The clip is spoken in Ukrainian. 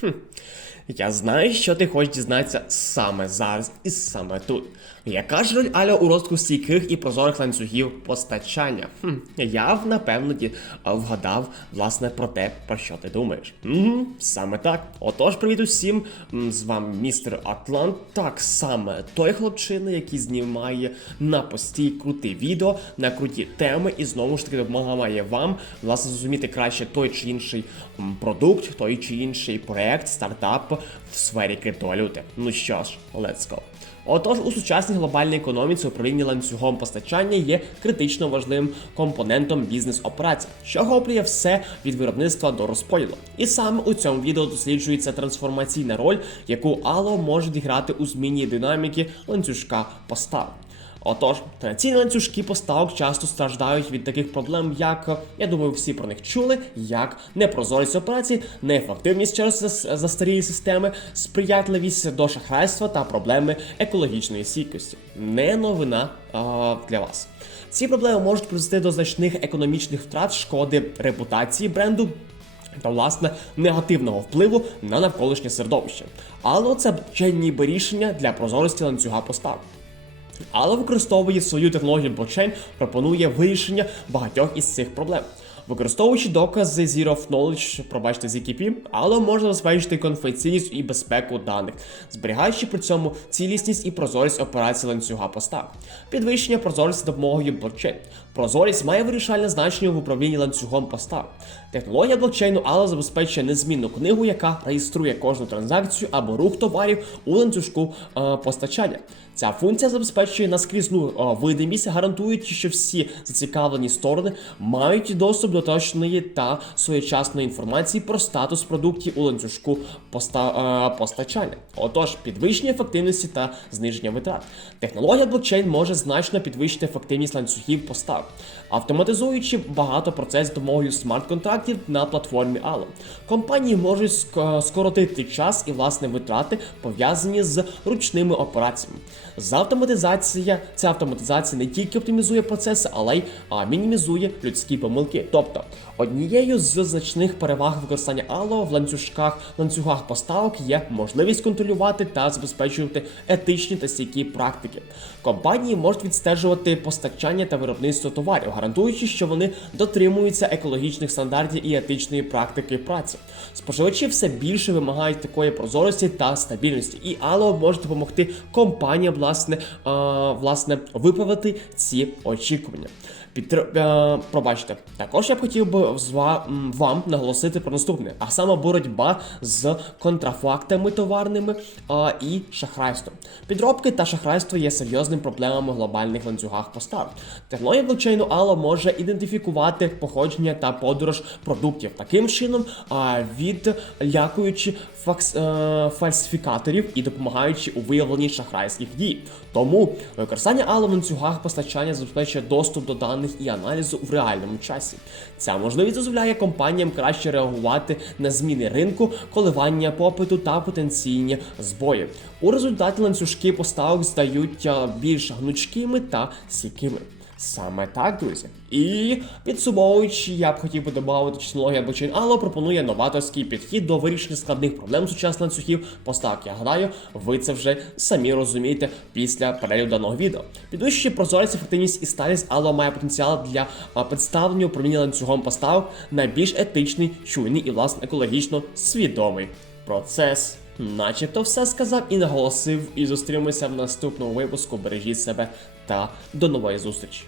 Хм. Я знаю, що ти хочеш дізнатися саме зараз і саме тут. Яка ж роль Аля у розвитку стійких і прозорих ланцюгів постачання? Хм, я напевно вгадав власне про те, про що ти думаєш. Угу, саме так. Отож, привіт усім. З вами містер Атлант. Так саме той хлопчина, який знімає на постій круті відео на круті теми, і знову ж таки допомагає вам власне зрозуміти краще той чи інший продукт, той чи інший проект, стартап в сфері криптовалюти. Ну що ж, let's go. Отож, у сучасній глобальній економіці управління ланцюгом постачання є критично важливим компонентом бізнес-операцій, що охоплює все від виробництва до розподілу. І саме у цьому відео досліджується трансформаційна роль, яку Ало може відіграти у зміні динаміки ланцюжка поставок. Отож, традиційні ланцюжки поставок часто страждають від таких проблем, як я думаю, всі про них чули, як непрозорість операцій, неефективність через зас- застарілі системи, сприятливість до шахрайства та проблеми екологічної стійкості. Не новина а, для вас. Ці проблеми можуть призвести до значних економічних втрат, шкоди репутації бренду та власне негативного впливу на навколишнє середовище. Але це ще ніби рішення для прозорості ланцюга поставок. Але використовує свою технологію блокчейн, пропонує вирішення багатьох із цих проблем. Використовуючи докази Zero of Knowledge, пробачте ZKP, але можна забезпечити конфіденційність і безпеку даних, зберігаючи при цьому цілісність і прозорість операцій ланцюга поставок. Підвищення прозорості за допомогою блокчейн. Прозорість має вирішальне значення в управлінні ланцюгом поставок. Технологія блокчейну але забезпечує незмінну книгу, яка реєструє кожну транзакцію або рух товарів у ланцюжку е, постачання. Ця функція забезпечує наскрізну е, видимість, гарантуючи, що всі зацікавлені сторони мають доступ до точної та своєчасної інформації про статус продуктів у ланцюжку поста- е, постачання. Отож, підвищення ефективності та зниження витрат. Технологія блокчейн може значно підвищити ефективність ланцюгів поставок, автоматизуючи багато процесів з допомогою смарт-контрактів на платформі Allo. Компанії можуть ск- скоротити час і власне витрати, пов'язані з ручними операціями. З автоматизація, ця автоматизація не тільки оптимізує процеси, але й а, мінімізує людські помилки. Тобто, однією з значних переваг використання Allo в ланцюжках, ланцюгах поставок є можливість контролювати та забезпечувати етичні та стійкі практики. Компанії можуть відстежувати постачання та виробництво товарів, гарантуючи, що вони дотримуються екологічних стандартів і етичної практики праці. Споживачі все більше вимагають такої прозорості та стабільності, і Allo може допомогти компаніям власне, е, власне виправити ці очікування. Підтр... е, пробачте, також я б хотів би з вам наголосити про наступне, а саме боротьба з контрафактами товарними е, і шахрайством. Підробки та шахрайство є серйозними проблемами в глобальних ланцюгах поставок. Технологія блокчейну Allo може ідентифікувати походження та подорож продуктів таким чином, а, відлякуючи факс, е, фальсифікаторів і допомагаючи у виявленні шахрайських дій. Тому використання Allo в ланцюгах постачання забезпечує доступ до даних і аналізу в реальному часі. Ця можливість дозволяє компаніям краще реагувати на зміни ринку, коливання попиту та потенційні збої. У результаті ланцюжки поставок стають е, більш гнучкими та стійкими. Саме так, друзі. І підсумовуючи, я б хотів би додати технологія блокчейн Allo пропонує новаторський підхід до вирішення складних проблем сучасних ланцюгів поставок. Я гадаю, ви це вже самі розумієте після перегляду даного відео. Підвищуючи прозорість, ефективність і сталість, Allo має потенціал для представлення управління ланцюгом поставок на більш етичний, чуйний і власне екологічно свідомий процес. Начебто все сказав і наголосив, і зустрінемося в наступному випуску. Бережіть себе та до нової зустрічі.